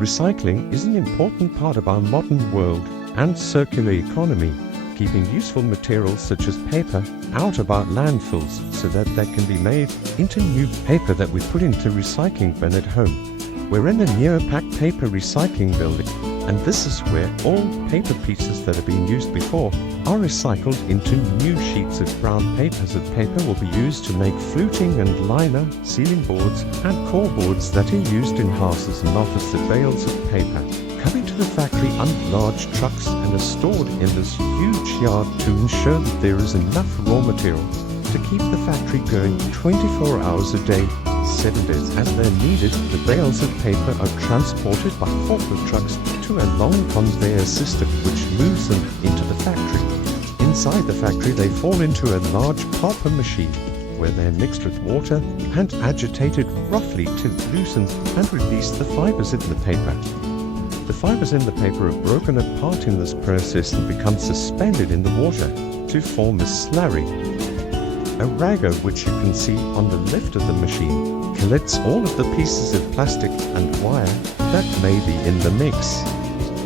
Recycling is an important part of our modern world and circular economy, keeping useful materials such as paper out of our landfills so that they can be made into new paper that we put into recycling bin at home. We're in the Neopak paper recycling building, and this is where all paper pieces that have been used before are recycled into new sheets of brown papers. Of paper will be used to make fluting and liner, ceiling boards and core boards that are used in houses and office. The bales of paper coming to the factory on large trucks and are stored in this huge yard to ensure that there is enough raw material to keep the factory going 24 hours a day, 7 days. As they're needed, the bales of paper are transported by forklift trucks to a long conveyor system which moves them into the factory. Inside the factory they fall into a large pulper machine where they're mixed with water and agitated roughly to loosen and release the fibers in the paper. The fibers in the paper are broken apart in this process and become suspended in the water to form a slurry. A ragger, which you can see on the left of the machine, collects all of the pieces of plastic and wire that may be in the mix.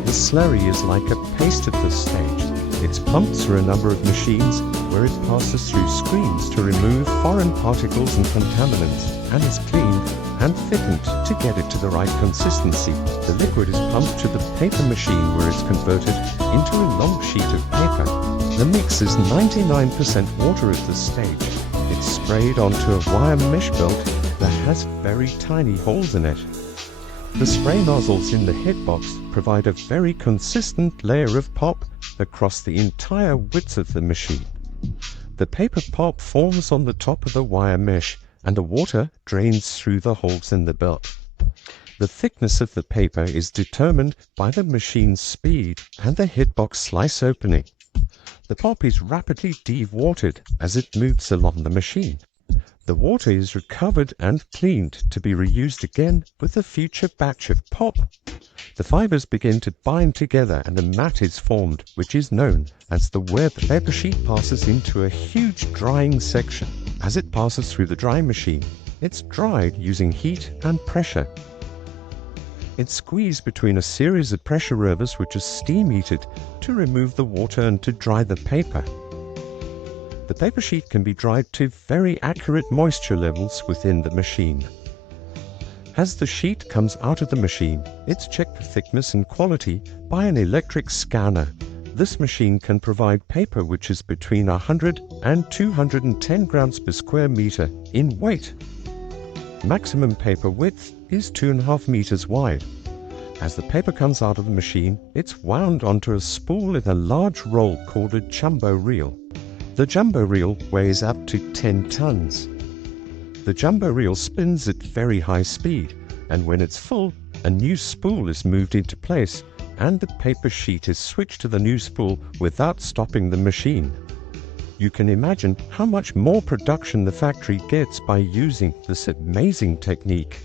The slurry is like a paste at this stage. It's pumped through a number of machines where it passes through screens to remove foreign particles and contaminants and is cleaned and thickened to get it to the right consistency. The liquid is pumped to the paper machine where it's converted into a long sheet of paper. The mix is 99% water at this stage. It's sprayed onto a wire mesh belt that has very tiny holes in it. The spray nozzles in the head box provide a very consistent layer of pulp across the entire width of the machine. The paper pulp forms on the top of the wire mesh and the water drains through the holes in the belt. The thickness of the paper is determined by the machine's speed and the headbox slice opening. The pulp is rapidly dewatered as it moves along the machine. The water is recovered and cleaned to be reused again with a future batch of pulp. The fibers begin to bind together and a mat is formed, which is known as the web. The paper sheet passes into a huge drying section. As it passes through the drying machine, it's dried using heat and pressure. It's squeezed between a series of pressure rivers which are steam heated to remove the water and to dry the paper. The paper sheet can be dried to very accurate moisture levels within the machine. As the sheet comes out of the machine, it's checked for thickness and quality by an electric scanner. This machine can provide paper which is between 100 and 210 grams per square meter in weight. Maximum paper width is 2.5 meters wide. As the paper comes out of the machine, it's wound onto a spool in a large roll called a jumbo reel. The jumbo reel weighs up to 10 tons. The jumbo reel spins at very high speed, and when it's full, a new spool is moved into place and the paper sheet is switched to the new spool without stopping the machine. You can imagine how much more production the factory gets by using this amazing technique.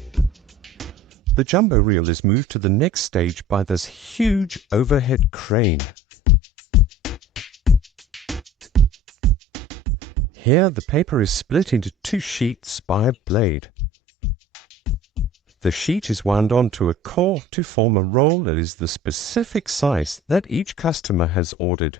The jumbo reel is moved to the next stage by this huge overhead crane. Here the paper is split into 2 sheets by a blade. The sheet is wound onto a core to form a roll that is the specific size that each customer has ordered.